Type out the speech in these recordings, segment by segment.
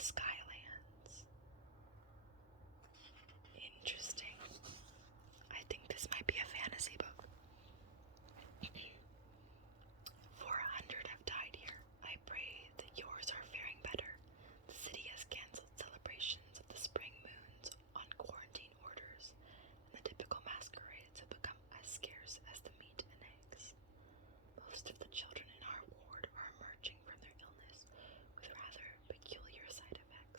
the Skylands. Interesting. I think this might be a fantasy book. 400 have died here. I pray that yours are faring better. The city has cancelled celebrations of the spring moons on quarantine orders, and the typical masquerades have become as scarce as the meat and eggs. Most of the children in our ward are emerging from their illness with rather peculiar side effects.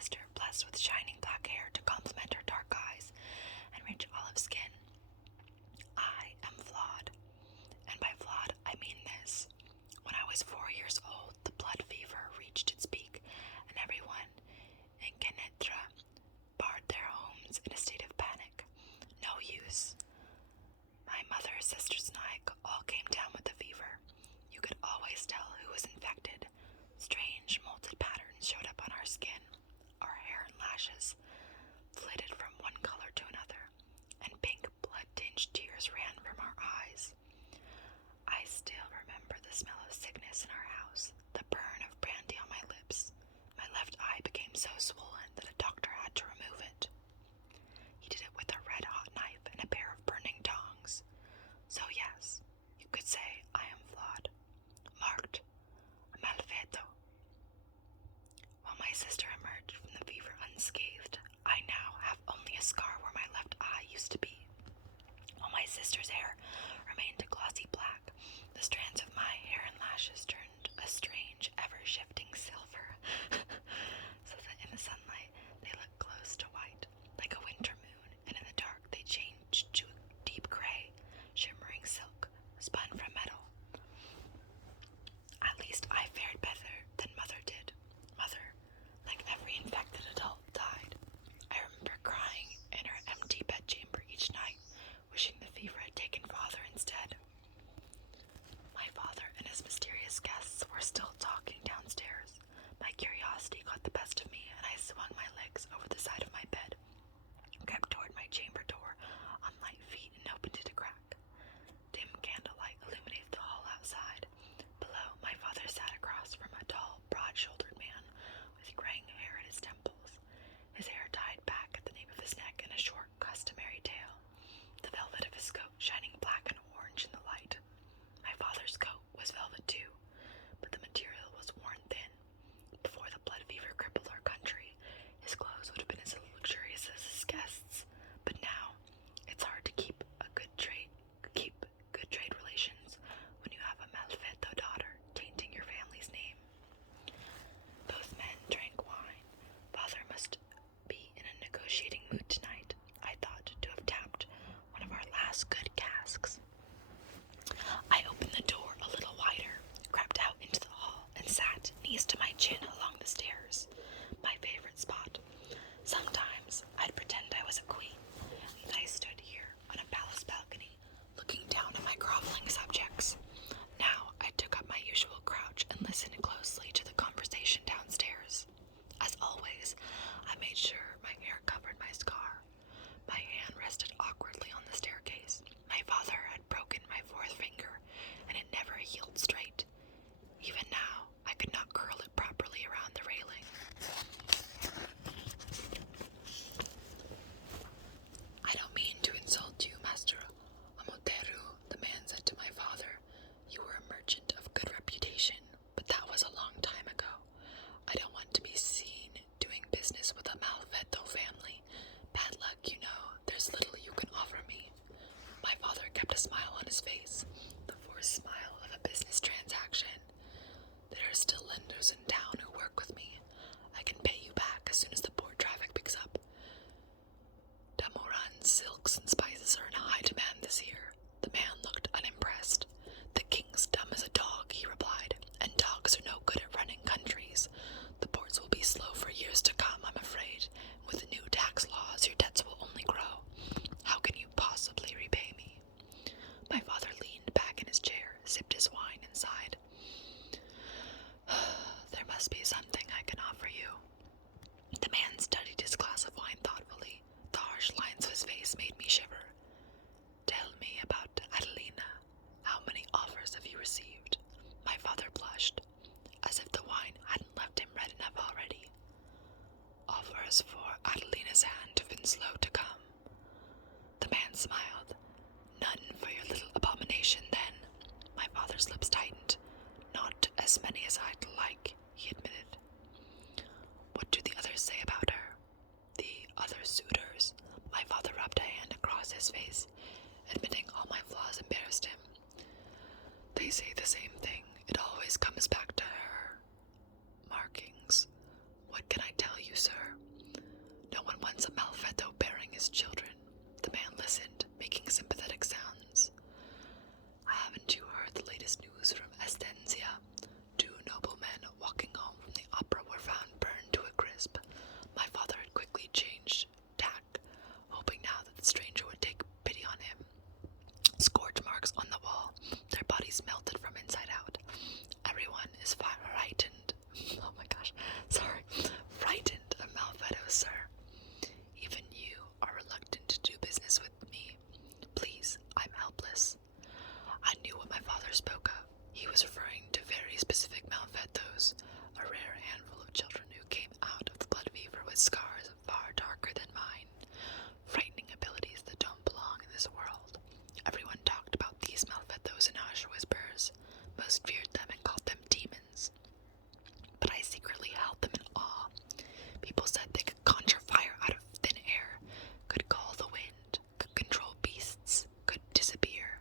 sister, blessed with shining black hair to complement her dark eyes and rich olive skin. I am flawed. And by flawed, I mean this. When I was 4 years old, the blood fever reached its peak, and everyone in Kennetra barred their homes in a state of panic. No use. My mother, sisters, and I all came down with the fever. You could always tell who was infected. Strange, molted patterns showed up on our skin. Our hair and lashes flitted from one color to another, and pink, blood-tinged tears ran from our eyes. I still remember the smell of sickness in our house, the burn of brandy on my lips. My left eye became so swollen that a doctor had to remove it. He did it with a red-hot knife and a pair of burning tongs. So yes, you could say I am flawed, marked malfeto. While my sister emerged from the fever unscathed, I now have only a scar where my left eye used to be. While my sister's hair remained a glossy black, the strands of my hair and lashes turned a strange, ever-shifting silver, so that in the sunlight they looked close to white, like a winter moon, and in the dark they changed to a deep gray, shimmering silk, spun from metal. At least I fared better than Mother did. Mother, like every infected adult, died. I remember crying in her empty bedchamber each night, wishing the fever had taken Father instead. My father and his mysterious guests were still talking downstairs. My curiosity got the best of me, and I swung my legs over the side of my bed, crept toward my chamber door on light feet, and opened it a crack. Dim candlelight illuminated the hall outside. Below, my father sat across from a tall, broad-shouldered man with graying hair at his temples, his hair tied back at the nape of his neck in a short, customary tail, the velvet of his coat shining black and orange in the light. My father's coat was velvet too, but the material was worn thin. Before the blood fever crippled our country, his clothes would have been as luxurious as his guests, but now it's hard to keep good trade relations when you have a malfetto daughter tainting your family's name. Both men drank wine. Father must be in a negotiating mood tonight. I thought to have tapped one of our last good casks. I opened the door a little wider, crept out into the hall, and sat, knees to my chin, along the stairs, my favorite spot. Sometimes I'd pretend I was a queen, and I stood here on a palace balcony, looking down at my groveling subjects. Now I took up my usual crouch and listened closely to the conversation downstairs. As always, I made sure my hair covered my scar. My hand rested awkwardly on the staircase. My father had broken my fourth finger, and it never healed straight. Even now, I could not curl it properly around the railing. I don't mean to insult you, Master Amoteru, the man said to my father. You were a merchant of good reputation, but that was a long time ago. I don't want to be seen doing business with a malfetto family. Bad luck, you know. There's little you can offer me. My father kept a smile on his face, the forced smile of a business transaction. There are still lenders in town who work with me. I can pay you back as soon as the port traffic picks up. Damoran silks and spices are in high demand this year. The man looked unimpressed. The king's dumb as a dog, he replied, and dogs are no good at running countries. The ports will be slow for years to come, I'm afraid. With the new tax laws, your debts will only grow. How can you possibly repay me? My father leaned back in his chair, sipped his wine, and sighed. There must be something I can offer you. The man studied his glass of wine thoughtfully. The harsh lines of his face made me shiver. Tell me about Adelina. How many offers have you received? My father blushed, as if the wine hadn't left him red enough already. Offers for Adelina's hand have been slow to come. The man smiled. None for your little abomination, then. My father's lips tightened. Not as many as I'd like, he admitted. What do the others say about her? The other suitors? My father rubbed a hand across his face, admitting all my flaws embarrassed him. They say the same thing. It always comes back to her markings. What can I tell you, sir? one wants a Malfetto bearing his children. The man listened, making sympathetic sounds. Haven't you heard the latest news from Estencia? 2 noblemen walking home from the opera were found burned to a crisp. My father had quickly changed tack, hoping now that the stranger would take pity on him. Scorch marks on the wall, their bodies melted from inside out. Everyone is frightened. Oh my gosh, sorry. Frightened of Malfetto, sir. Even you are reluctant to do business with me. Please, I'm helpless. I knew what my father spoke of. He was referring to very specific Malfettos, a rare handful of children who came out of the blood fever with scars far darker than mine, frightening abilities that don't belong in this world. Everyone talked about these Malfettos in hushed whispers. Most feared them and called them demons. But I secretly held them in awe. People said they could conjure fire out of thin air, could call the wind, could control beasts, could disappear,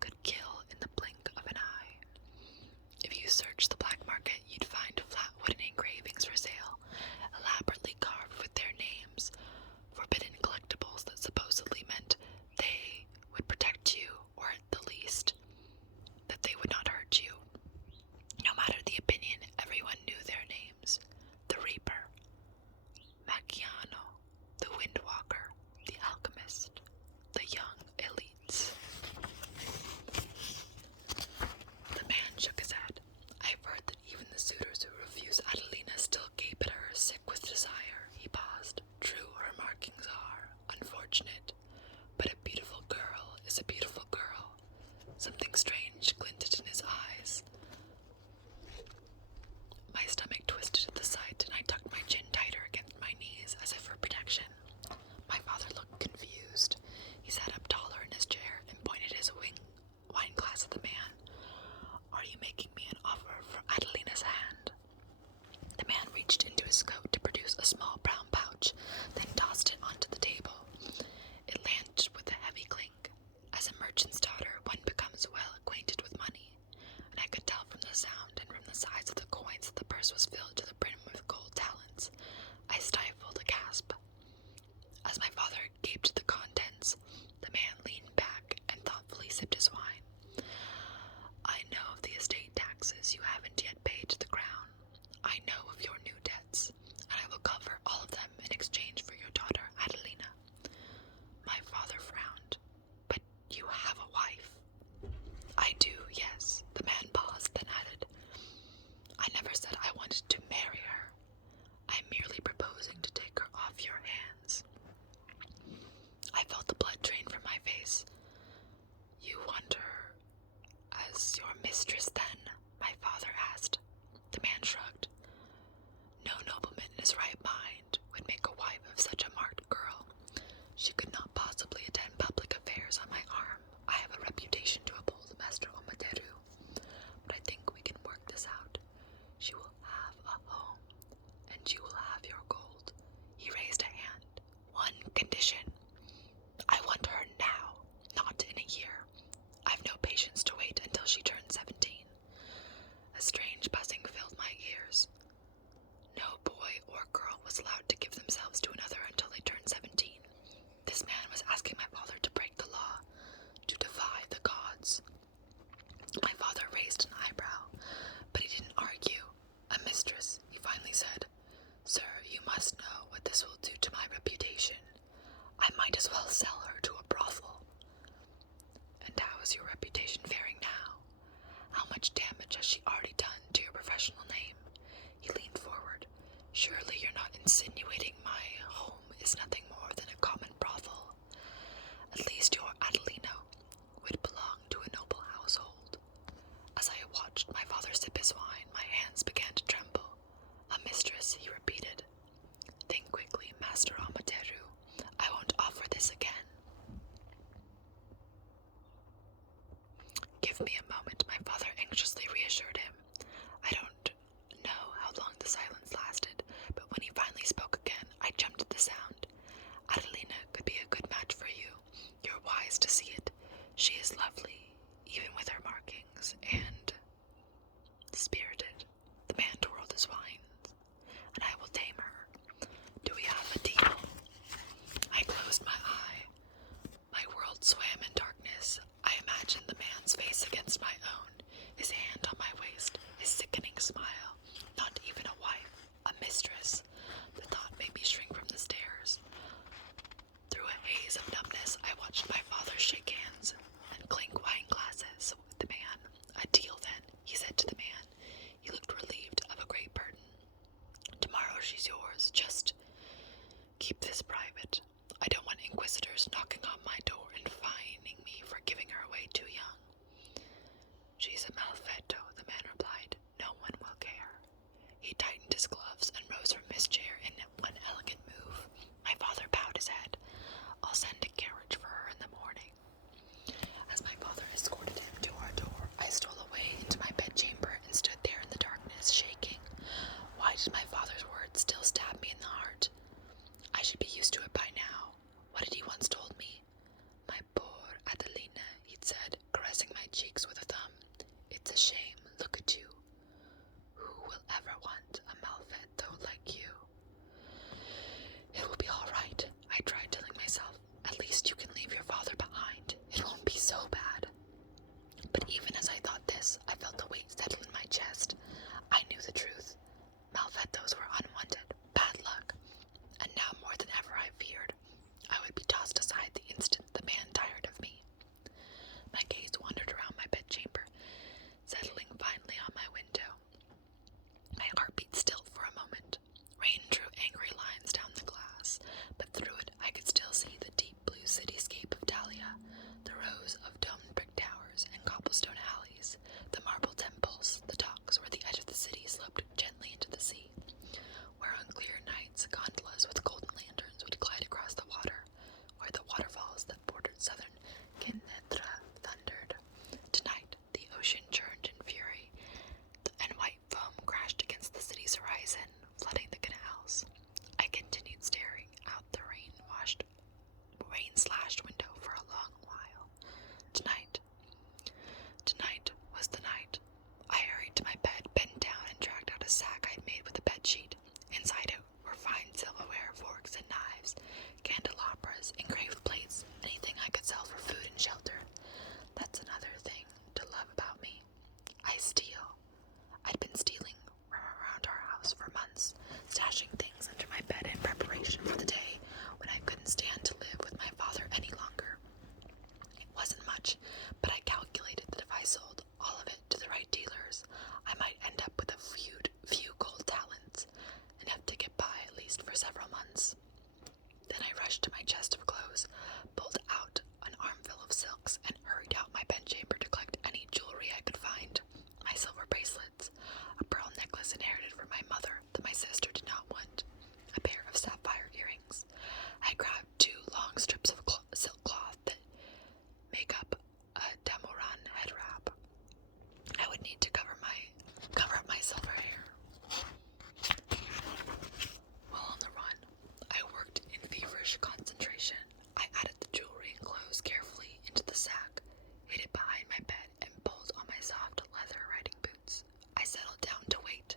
could kill in the blink of an eye. If you search the black market, you'd find flat wooden engravings for sale, elaborately carved with their names, forbidden collectibles that supposedly meant they would protect you, or at the least, that they would not hurt you. No matter the opinion, everyone knew their names. The Reaper, Macchiano, the Windwalker, the Alchemist, the Young Elites. The man shook his head. I've heard that even the suitors who refuse Adelina still gape at her, sick with desire. He paused. True, her markings are unfortunate, but a beautiful girl is a beautiful girl. Something strange glinted in his eyes. My stomach twisted at the sight, and I tucked my chin tighter against my knees as if for protection. My father looked confused. He sat up taller in his chair and pointed his wine glass at the man. Are you making me an offer for Adelina's hand? The man reached into his coat to produce a small brown pouch, then tossed it onto the table. It landed with a heavy clink. As a merchant's daughter, one becomes well acquainted with money, and I could tell from the sound and from the size of the coins that the purse was filled to the brim with gold talents. I stifled a gasp. As my father gaped at the contents, the man leaned back and thoughtfully sipped his wine. I know of the estate taxes you haven't yet paid to the crown. I know of your new debts, and I will cover all of them in exchange for your daughter, Adelina. My father frowned. But you have a wife. I do, yes. The man paused, then added, I never said I wanted to marry her. I'm merely proposing to take her off your hands. I felt the blood drain from my face. You want her as your mistress, then? My father asked. The man shrugged. No nobleman in his right mind would make a wife of such a marked girl. She could not possibly attend public affairs on my arm. I have a reputation to uphold, Master Omateru. But I think we can work this out. She will have a home, and you will have your gold. He raised a hand. One condition. I want her now, not in a year. I've no patience to wait until she turns 17. A strange buzzing filled my ears. No boy or girl was allowed to give themselves to another until they turned 17. This man was asking my father to break the law, to defy the gods. My father raised an eyebrow, but he didn't argue. A mistress, he finally said. Sir, you must know what this will do to my reputation. I might as well sell her to a brothel. And how is your reputation faring now? How much damage has she already done to your professional name? He leaned forward. Surely you're not insinuating my home is nothing more than a common brothel. At least your Adelina would belong to a noble household. As I watched my father sip his wine, my hands began to tremble. A mistress, he repeated. Think quickly, Master Omateru. I won't offer this again. Give me a moment, my father anxiously reassured him. I don't know how long the silence lasted, but when he finally spoke again, I jumped at the sound. Adelina could be a good match for you. You're wise to see it. She is lovely, even with her markings, and spirited. The man twirled his wine, and I Keep this private. I don't want inquisitors knocking on my door and fining me for giving her away too young. She's a malfetto, the man replied. No one will care. He tightened his gloves and rose from his chair in one elegant move. My father bowed his head. I'll send a carriage for her in the morning. As my father escorted him to our door, I stole away into my bedchamber and stood there in the darkness, shaking. Why did my father's words still stab me in the heart? I should be used to it by now. What had he once told me? My poor Adelina, he'd said, caressing my cheeks with a thumb. It's a shame, look at you. Who will ever want a malfetto like you? It will be all right, I tried telling myself. At least you can leave your father behind. It won't be so bad. But even as I thought this, I felt a weight settle in my chest. I knew the truth. Malfettos were unwanted, bad luck. And now more than ever I feared I would be tossed aside the instant the man tired of me. My gaze wandered around my bedchamber, settling finally on my window. My heart beat still for a moment. Rain drew angry lines down the glass, but through it I could still see the deep blue cityscape of Talia, the rows of domed brick towers and cobblestone alleys, the marble temples, the docks where the edge of the city sloped gently into the sea, where on clear nights gondolas with golden lanterns would glide across the water, where the waterfalls that bordered southern Kinetra thundered. Tonight, the ocean churned in fury, and white foam crashed against the city's horizon, flooding the canals. I continued staring out the rain-slashed window for a long while. Tonight was the night. I hurried to my bed, bent down, and dragged out a sack I'd made with a bedsheet. Inside it were fine silverware, forks and knives, candelabras, engraved plates, anything I could sell for food and shelter. That's another thing to love about me. I steal. I'd been stealing around our house for months, stashing things under my bed in preparation for the day when I couldn't stand to live with my father any longer. It wasn't much, but I calculated that if I sold all of it to the right dealers, I might end up with a few gold talents, enough to get by at least for several months. Then I rushed to my chest of clothes, pulled out an armful of silks, and hurried out my bedchamber to collect any jewelry I could find. My silver bracelets, a pearl necklace inherited from my mother that my sister did not want, a pair of sapphire earrings. I grabbed 2 long strips of silk cloth that make up a damoran head wrap. I would need to cover up my silver hair. While on the run, I worked in feverish concentration. I added the jewelry and clothes carefully into the sack, hid it behind my bed, and pulled on my soft leather riding boots. I settled down to wait.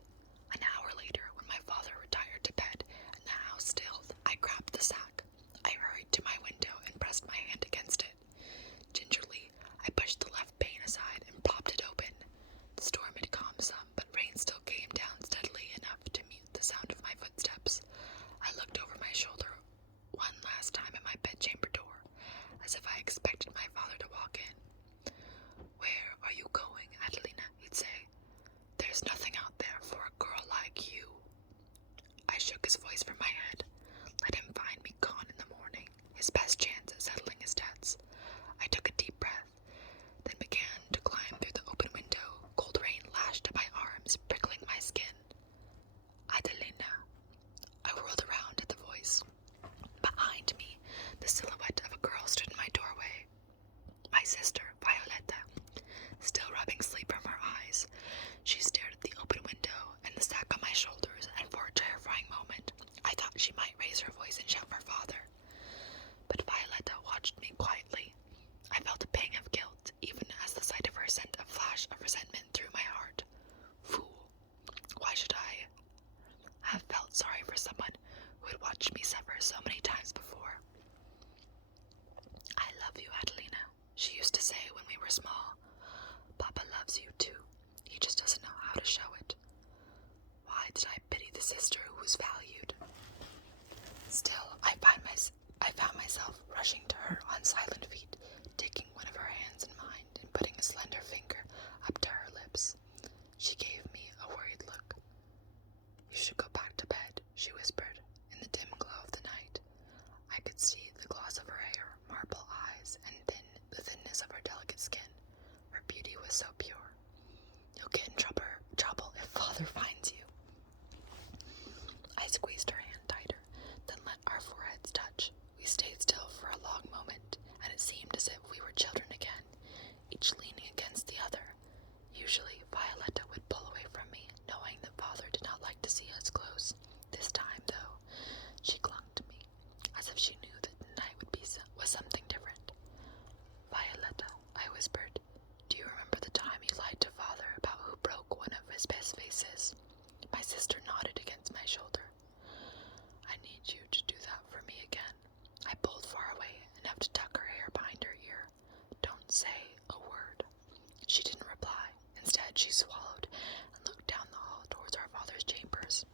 An hour later, when my father retired to bed and the house stilled, I grabbed the sack. I hurried to my window and pressed my hand against it. Gingerly, I pushed the left pane aside and propped it open. The storm had calmed some, but rain still came down steadily enough to mute the sound of my footsteps. I looked over my shoulder one last time at my bedchamber door, as if I expected my father to walk in. Where are you going, Adelina? He'd say. There's nothing out there for a girl like you. I shook his voice from my head. Let him find me gone in the morning, his best chance at settling his debts. I took a deep breath, then began to climb through the open window. Cold rain lashed at my arms, prickling my skin. Adelina. I whirled around at the voice. Behind me, the silhouette of a girl stood in my doorway. My sister, Violetta, still rubbing sleep from her eyes. She stared at the open window and the sack on my shoulders, and for a terrifying moment, I thought she might raise her voice and shout for father. But Violetta watched me quietly. I felt a pang of guilt, even as the sight of her sent a flash of resentment through my heart. Fool! Why should I have felt sorry for someone who had watched me suffer so many times before? I love you, Adelina, she used to say when we were small. Papa loves you too. He just doesn't know how to show it. Why did I pity the sister who was valued? Still, I found myself rushing to her on silent feet, taking one of her hands in mine and putting a slender finger up to her lips. She gave me a worried look. You should go back to bed, she whispered, in the dim glow of the night. seemed as if we were children again, each leaning against the other. Usually, Violetta would pull away from me, knowing that Father did not like to see us close. This time, though, she clung to me, as if she knew that the night was something different. Violetta, I whispered, do you remember the time you lied to Father about who broke one of his best faces? My sister nodded against my shoulder. I need you to do that for me again. I pulled far away, enough to tuck her hair behind her ear. Don't say a word. She didn't reply. Instead, she swallowed and looked down the hall towards our father's chambers.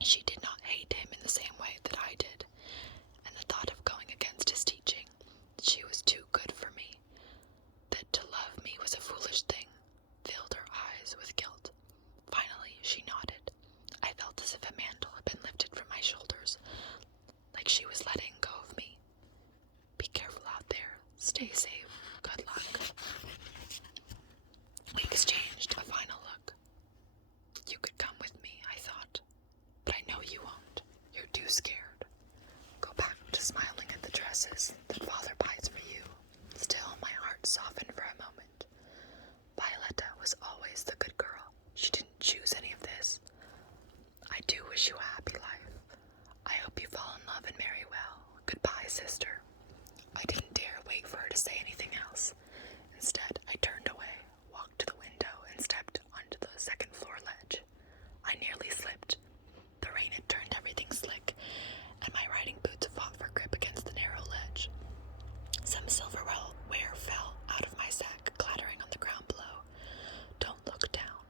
She did not hate him in the same way that I did, and the thought of going against his teaching, that she was too good for me, that to love me was a foolish thing, filled her eyes with guilt. Finally, she nodded. I felt as if a mantle had been lifted from my shoulders, like she was letting go of me. Be careful out there. Stay safe. Good luck. We exchanged a final look. You could come with me, I thought, but I know you won't. You're too scared. Go back to smiling at the dresses that Father buys for you. Still, my heart softened for a moment. Violetta was always the good girl. She didn't choose any of this. I do wish you a happy life. I hope you fall in love and marry well. Goodbye, sister. I didn't dare wait for her to say anything else. Instead, I turned away, walked to the window, and stepped onto the second floor ledge. I nearly slipped. The rain had turned everything slick, and my riding boots fought for grip against the narrow ledge. Some silverware fell out of my sack, clattering on the ground below. Don't look down.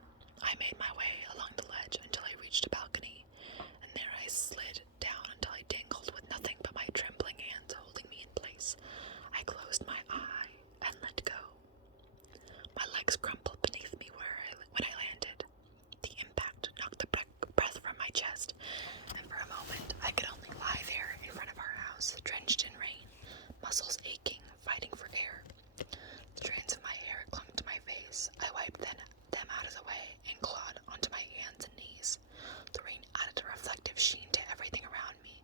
I made my way along the ledge until I reached a balcony, and there I slid down until I dangled with nothing but my trembling hands holding me in place. I closed my eye and let go. My legs crumpled beneath me when I landed. The impact knocked the breath from my chest, and for a moment I could only lie there in front of our house, drenched in rain, muscles aching, fighting for air. The strands of my hair clung to my face. I wiped them out of the way and clawed onto my hands and knees. The rain added a reflective sheen to everything around me,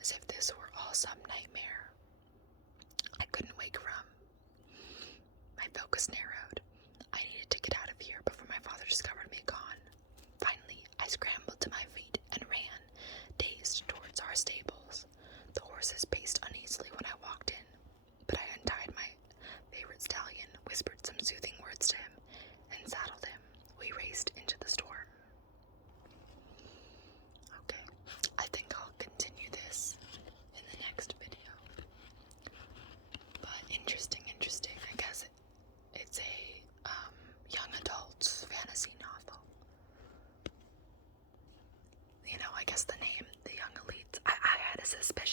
as if this were all some nightmare I couldn't wake from. My focus narrowed. I needed to get out of here before my father discovered me gone. Finally, I scrambled to my feet and ran, dazed, towards our stables. The horses paced uneasily when I walked in, but I untied my favorite stallion, whispered some soothing words to him, and saddled him. We raced into the storm. Okay, I think I'll continue this in the next video. But interesting. I guess it's a young adult fantasy novel. You know, I guess the name, The Young Elites, I had a suspicion